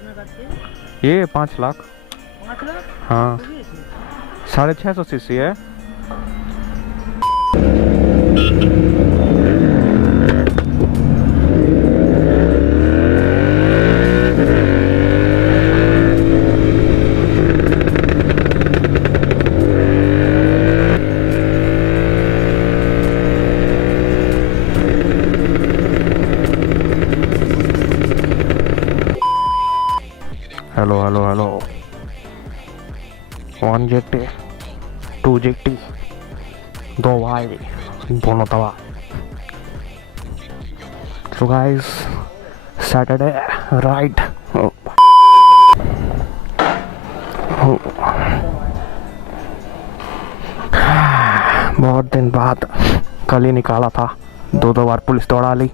कितना काटते हैं? ये 5 लाख। 5 लाख? हाँ 650 सीसी है। Hello hello hello 1 GT 2 GT 2 भाई दोनों तवा। सो गाइस सैटरडे राइट बहुत दिन बाद कल ही निकाला था। 2 बार पुलिस दौड़ा ली,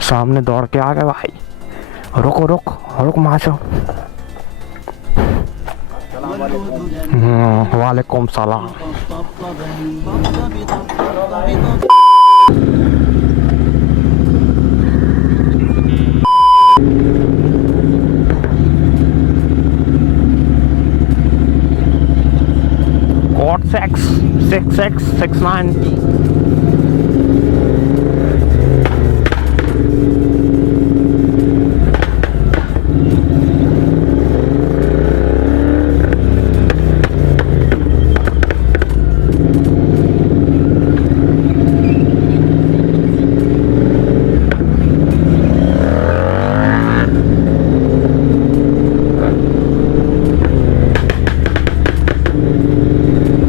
सामने दौड़ के आ गए भाई। रुको रुक रुक माचो। वालेकुम सलाम। Code 66669।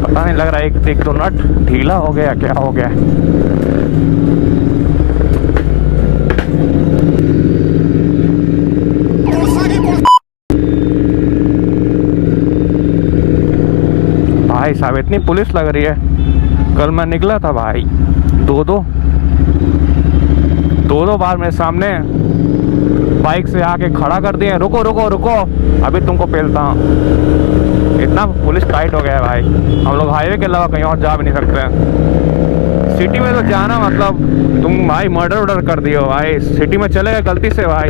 पता नहीं लग रहा है एक तो नट ढीला हो गया, क्या हो गया। भाई साहब इतनी पुलिस लग रही है। कल मैं निकला था भाई, दो बार मेरे सामने बाइक से आके खड़ा कर दिए। रुको रुको रुको अभी तुमको पेलता हूँ। इतना पुलिस टाइट हो गया है भाई, हम लोग हाईवे के अलावा कहीं और जा भी नहीं सकते। सिटी में तो जाना मतलब तुम भाई मर्डर कर दियो भाई। सिटी में चले गए गलती से भाई।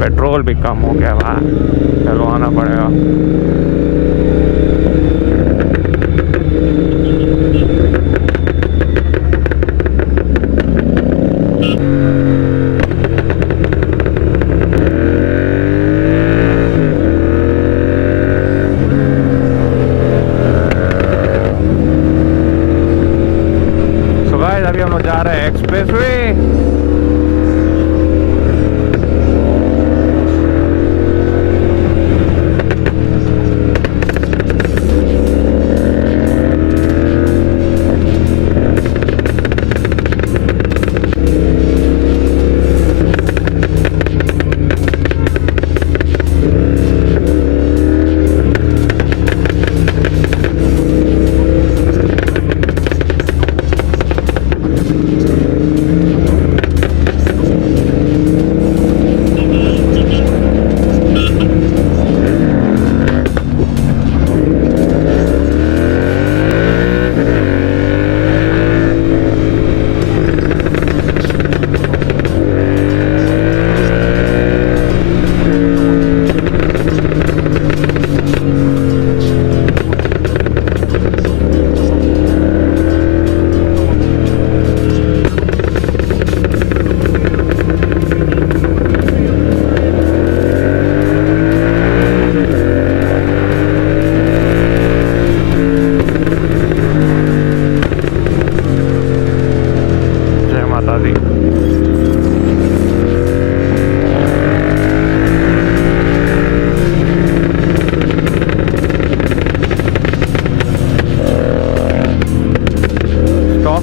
पेट्रोल भी कम हो गया भाई, डलवाना पड़ेगा। सो गाइस अभी हम लोग जा रहे हैं एक्सप्रेस वे।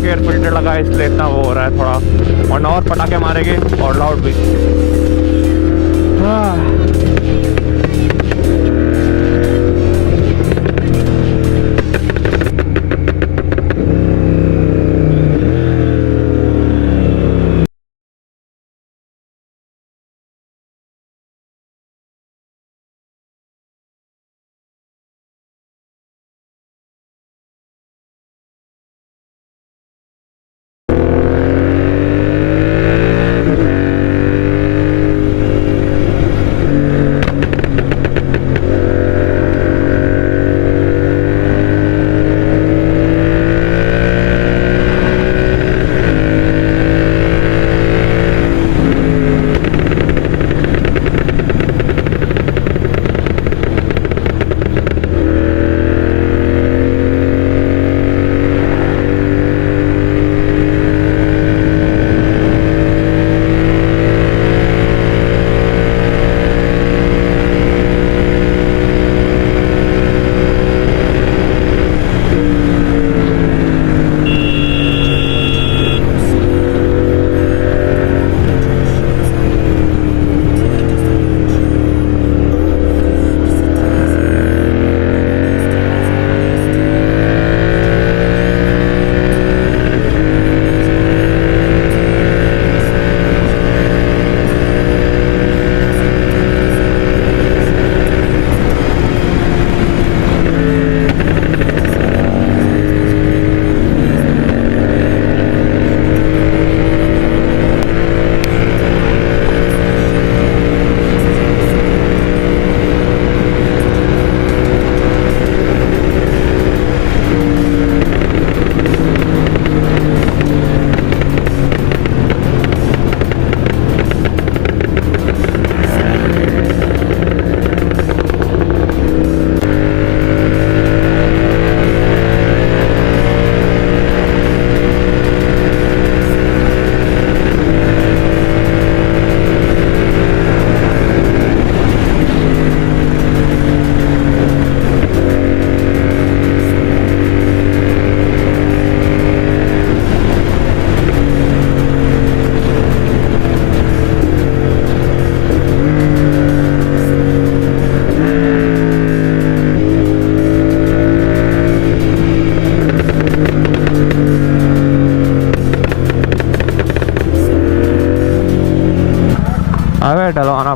एयर फिल्टर लगा है इसलिए इतना वो हो रहा है थोड़ा, वरना और पटाखे मारेंगे और लाउड भी।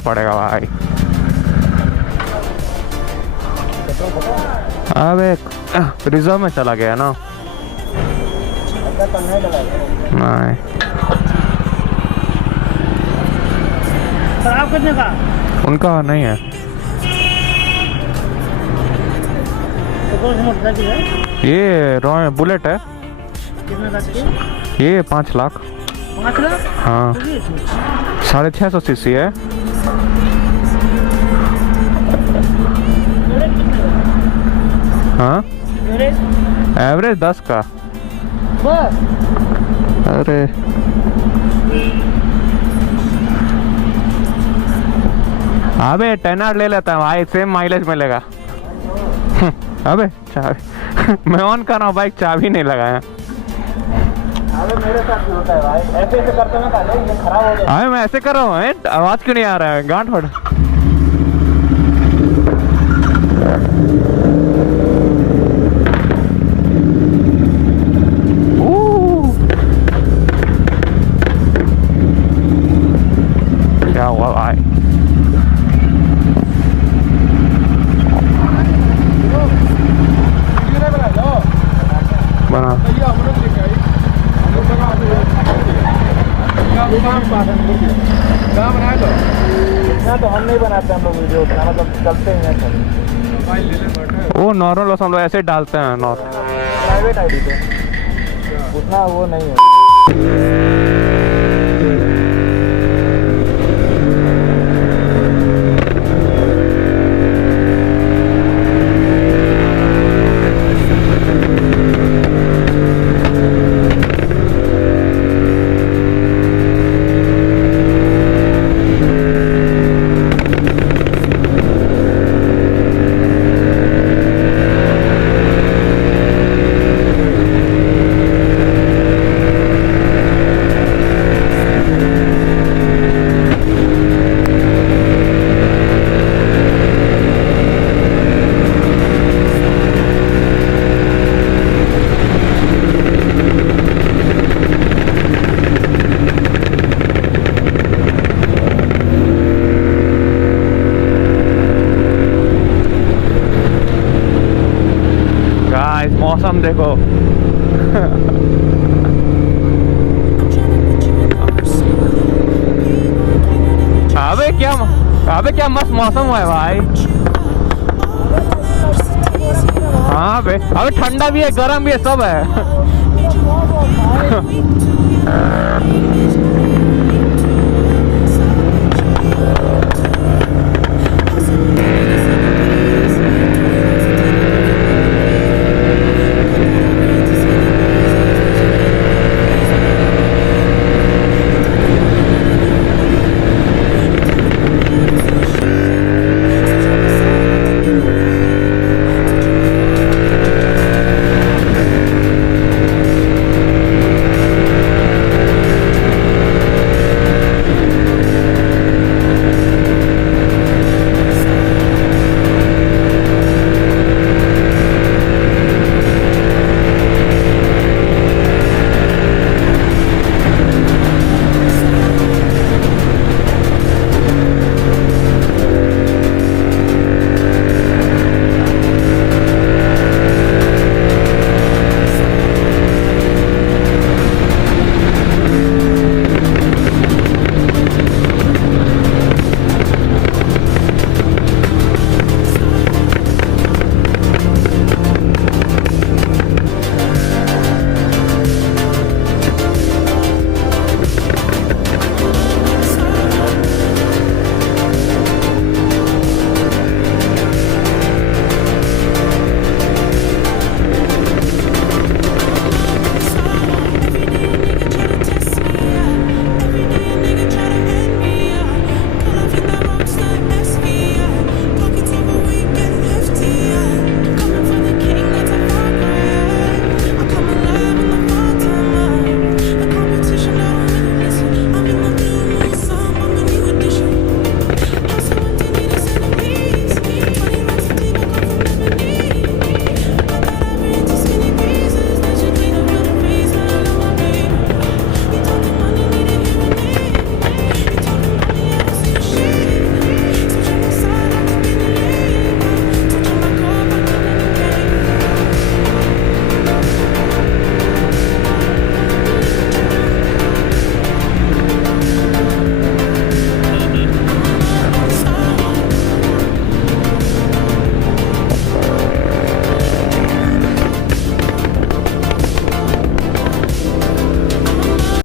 पड़ेगा भाई। अबे रिजर्व में चला गया ना। नहीं खराब कितने का? उनका नहीं है। तो कौन सी मोटरसाइकिल है? ये रॉयल बुलेट है। कितने का है? ये 5 लाख। 5 लाख? हाँ 650 सीसी है। हाँ एवरेज 10 का। बस अरे अबे 10R ले लेता है भाई, सेम माइलेज मिलेगा। अबे चाबी मैं ऑन कर रहा हूँ बाइक, चाबी नहीं लगाया। अबे मेरे साथ भी होता है भाई, ऐसे ऐसे करते मैं पहले ये खराब हो गया। अबे मैं ऐसे कर रहा हूँ, आवाज क्यों नहीं आ रहा है? गांठ फट। क्या हुआ भाई? बना तो हम नहीं बनाते, हम लोग वीडियो उतना मतलब चलते हैं। वो नॉर्मल बस हम लोग ऐसे डालते हैं नॉर्मल। प्राइवेट आईडी पे उतना वो नहीं है। मौसम देखो। अबे क्या मस्त मौसम हुआ है भाई। हाँ बे, अबे ठंडा भी है, गर्म भी है, सब है।